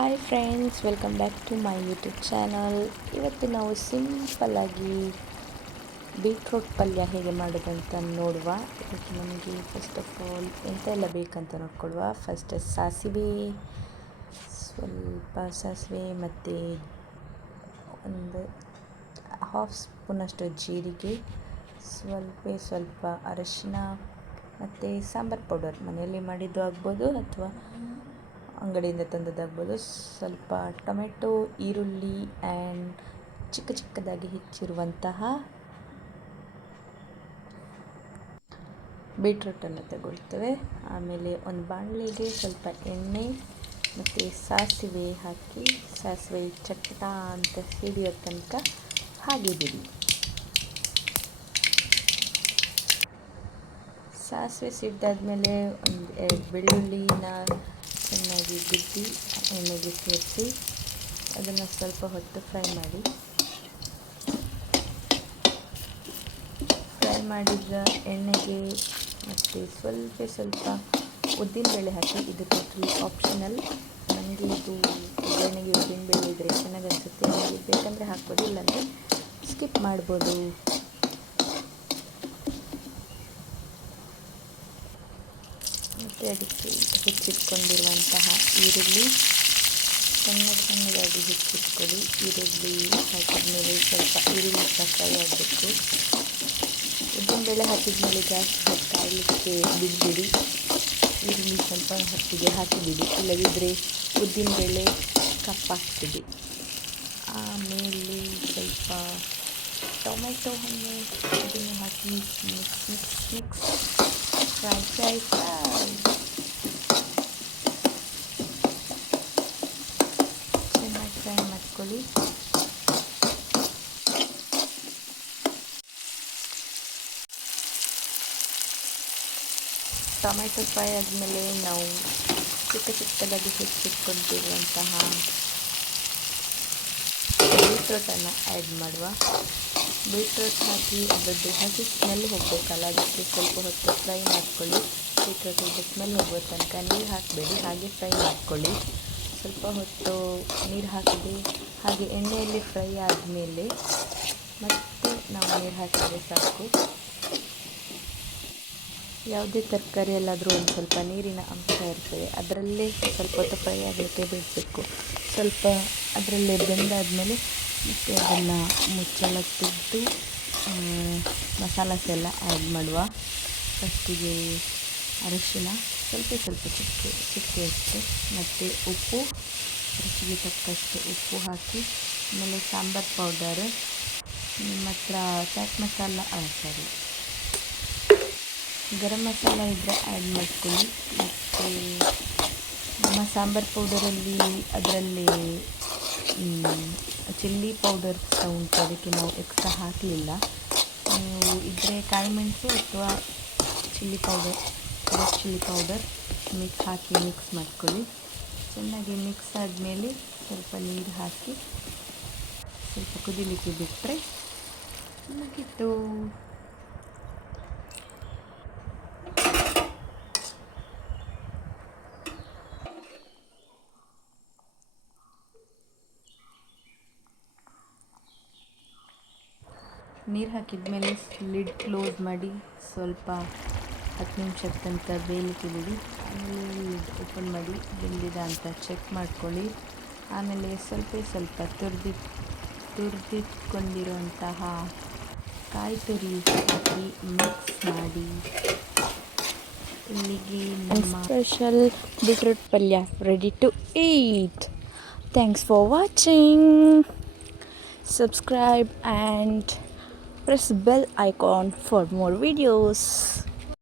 Hi friends, welcome back to my YouTube channel. ಇವತ್ತು ನಾವು ಸಿಂಪಲ್ಲಾಗಿ ಬೀಟ್ರೂಟ್ ಪಲ್ಯ ಹೇಗೆ ಮಾಡೋದಂತ ನೋಡುವ. ಇದಕ್ಕೆ ನಮಗೆ ಫಸ್ಟ್ ಆಫ್ ಆಲ್ ಎಂತ ಎಲ್ಲ ಬೇಕಂತ ನೋಡ್ಕೊಳ್ಳುವ. ಫಸ್ಟ್ ಸ್ವಲ್ಪ ಸಾಸಿವೆ ಮತ್ತು ಒಂದು ಹಾಫ್ ಸ್ಪೂನಷ್ಟು ಜೀರಿಗೆ, ಸ್ವಲ್ಪ ಅರಶಿನ ಮತ್ತು ಸಾಂಬಾರು ಪೌಡರ್ ಮನೆಯಲ್ಲಿ ಮಾಡಿದ್ದು ಆಗ್ಬೋದು ಅಥವಾ ಅಂಗಡಿಯಿಂದ ತಂದದ್ದಾಗ್ಬೋದು. ಸ್ವಲ್ಪ ಟೊಮೆಟೊ, ಈರುಳ್ಳಿ ಆ್ಯಂಡ್ ಚಿಕ್ಕದಾಗಿ ಹೆಚ್ಚಿರುವಂತಹ ಬೀಟ್ರೂಟನ್ನು ತಗೊಳ್ತೇವೆ. ಆಮೇಲೆ ಒಂದು ಬಾಣಲೆಗೆ ಸ್ವಲ್ಪ ಎಣ್ಣೆ ಮತ್ತು ಸಾಸಿವೆ ಹಾಕಿ, ಸಾಸಿವೆ ಚಟ್ಟ ಅಂತ ಸಿಡಿಯೋ ತನಕ ಹಾಗೆ ಬಿಡಿ. ಸಾಸಿವೆ ಸಿಡ್ದಾದ್ಮೇಲೆ ಒಂದು 2 ಬೆಳ್ಳುಳ್ಳಿನ ಚೆನ್ನಾಗಿ ಗುದ್ದಿ ಎಣ್ಣೆಗೆ ಸೇರಿಸಿ ಅದನ್ನು ಸ್ವಲ್ಪ ಹೊತ್ತು ಫ್ರೈ ಮಾಡಿದ ಎಣ್ಣೆಗೆ ಮತ್ತು ಸ್ವಲ್ಪ ಉದ್ದಿನಬೇಳೆ ಹಾಕಿ. ಇದು ಟೋಟಲಿ ಆಪ್ಷನಲ್. ನನಗೆ ಇದು ಒಗ್ಗರಣೆಗೆ ಉದ್ದಿನಬೇಳೆ ಇದ್ದರೆ ಚೆನ್ನಾಗಿ ಅನಿಸುತ್ತೆ. ನಿಮಗೆ ಬೇಕಂದರೆ ಹಾಕ್ಬೋದು, ಇಲ್ಲಾಂದರೆ ಸ್ಕಿಪ್ ಮಾಡ್ಬೋದು. ಮತ್ತು ಅದಕ್ಕೆ ಹೆಚ್ಚಿಟ್ಕೊಂಡಿರುವಂತಹ ಈರುಳ್ಳಿ ಸಣ್ಣದಾಗಿ ಹೆಚ್ಚಿಟ್ಕೊಳ್ಳಿ. ಈರುಳ್ಳಿ ಹಾಕಿದ್ಮೇಲೆ ಸ್ವಲ್ಪ ಈರುಳ್ಳಿ ಫ್ರೈ ಆಗಬೇಕು. ಉದ್ದಿನಬೇಳೆ ಹಾಕಿದ್ಮೇಲೆ ಜಾಸ್ತಿ ಹೊತ್ತು ಕಾಯಲಿಕ್ಕೆ ಬಿಡಬೇಡಿ. ಈರುಳ್ಳಿ ಸ್ವಲ್ಪ ಹೊತ್ತಿಗೆ ಹಾಕಿಬಿಡಿ, ಇಲ್ಲದಿದ್ದರೆ ಉದ್ದಿನಬೇಳೆ ಕಪ್ಪಾಗ್ತದೆ. ಆಮೇಲೆ ಸ್ವಲ್ಪ ಟೊಮೆಟೊ ಹಣ್ಣು ಅದನ್ನು ಹಾಕಿ ಮಿಕ್ಸ್ ಫ್ರೈ ಚೆನ್ನಾಗಿ ಫ್ರೈ ಮಾಡ್ಕೊಳ್ಳಿ. ಟೊಮೆಟೊ ಫ್ರೈ ಆದಮೇಲೆ ನಾವು ಚಿಕ್ಕದಾಗಿ ಹೆಚ್ಚಿಟ್ಕೊಂಡಿರುವಂತಹ ಬೀಟ್ರೂಟನ್ನು ಆ್ಯಡ್ ಮಾಡುವ. ಬೀಟ್ರೂಟ್ ಹಾಕಿ ಅದರದ್ದು ಹಸಿ ಸ್ಮೆಲ್ ಹೋಗಬೇಕಲ್ಲ, ಅದಕ್ಕೆ ಸ್ವಲ್ಪ ಹೊತ್ತು ಫ್ರೈ ಮಾಡ್ಕೊಳ್ಳಿ. ಬೀಟ್ರೂಟಿಂದ ಸ್ಮೆಲ್ ಹೋಗುವ ತನಕ ನೀರು ಹಾಕಬೇಡಿ, ಹಾಗೆ ಫ್ರೈ ಮಾಡ್ಕೊಳ್ಳಿ. ಸ್ವಲ್ಪ ಹೊತ್ತು ನೀರು ಹಾಕಿದೆ ಹಾಗೆ ಎಣ್ಣೆಯಲ್ಲಿ ಫ್ರೈ ಆದಮೇಲೆ ಮತ್ತೆ ನಾವು ನೀರು ಹಾಕಿದರೆ ಸಾಕು. ಯಾವುದೇ ತರಕಾರಿಯಲ್ಲಾದರೂ ಒಂದು ಸ್ವಲ್ಪ ನೀರಿನ ಅಂಶ ಇರ್ತದೆ, ಅದರಲ್ಲೇ ಸ್ವಲ್ಪ ಹೊತ್ತು ಫ್ರೈ ಆಗಲಿಕ್ಕೆ ಬಿಡಬೇಕು. ಸ್ವಲ್ಪ ಅದರಲ್ಲೇ ಬೆಂದಾದಮೇಲೆ ಮತ್ತು ಅದನ್ನು ಮುಚ್ಚಳ ತೆಗೆದು ಮಸಾಲಾಸ್ ಎಲ್ಲ ಆ್ಯಡ್ ಮಾಡುವ. ಫಸ್ಟಿಗೆ ಅರಶಿನ ಸ್ವಲ್ಪ ಚಿಟಿಕೆಯಷ್ಟು ಮತ್ತು ಉಪ್ಪು, ರುಚಿಗೆ ತಕ್ಕಷ್ಟು ಉಪ್ಪು ಹಾಕಿ, ಆಮೇಲೆ ಸಾಂಬಾರು ಪೌಡರ್, ನಿಮ್ಮ ಹತ್ರ ಚಾಟ್ ಮಸಾಲ ಗರಂ ಮಸಾಲ ಇದ್ದರೆ ಆ್ಯಡ್ ಮಾಡ್ಕೊಳ್ಳಿ. ಮತ್ತು ನಮ್ಮ ಸಾಂಬಾರು ಪೌಡರಲ್ಲಿ ಅದರಲ್ಲಿ ಚಿಲ್ಲಿ ಪೌಡರ್ ಉಂಟು, ಅದಕ್ಕೆ ನಾವು ಎಕ್ಸ್ಟ್ರಾ ಹಾಕಲಿಲ್ಲ. ನೀವು ಇದ್ದರೆ ಕಾಯಿ ಮೆಣಸು ಅಥವಾ ಚಿಲ್ಲಿ ಪೌಡರ್ ಮಿಕ್ಸ್ ಮಾಡ್ಕೊಳ್ಳಿ. ಚೆನ್ನಾಗಿ ಮಿಕ್ಸ್ ಆದಮೇಲೆ ಸ್ವಲ್ಪ ನೀರು ಹಾಕಿ ಸ್ವಲ್ಪ ಕುದಿಲಿಕ್ಕೆ ಬಿಟ್ಟರೆ ಮುಗೀತು. ನೀರು ಹಾಕಿದ್ಮೇಲೆ ಲಿಡ್ ಕ್ಲೋಸ್ ಮಾಡಿ ಸ್ವಲ್ಪ 10 ನಿಮಿಷದ ತನಕ ಬೇಯಲಿಕ್ಕೆ ಬಿಡಿ. ಆಮೇಲೆ ಲಿಡ್ ಓಪನ್ ಮಾಡಿ ಬೆಂದಿದ ಅಂತ ಚೆಕ್ ಮಾಡ್ಕೊಳ್ಳಿ. ಆಮೇಲೆ ಸ್ವಲ್ಪ ತುರಿದಿಟ್ಕೊಂಡಿರುವಂತಹ ಕಾಯಿ ತುರಿ ಹಾಕಿ ಮಿಕ್ಸ್ ಮಾಡಿ. ಇಲ್ಲಿಗೆ ನಮ್ಮ ಸ್ಪೆಷಲ್ ಬೀಟ್ರೂಟ್ ಪಲ್ಯ ready to eat. Thanks for watching. Subscribe and press bell icon for more videos.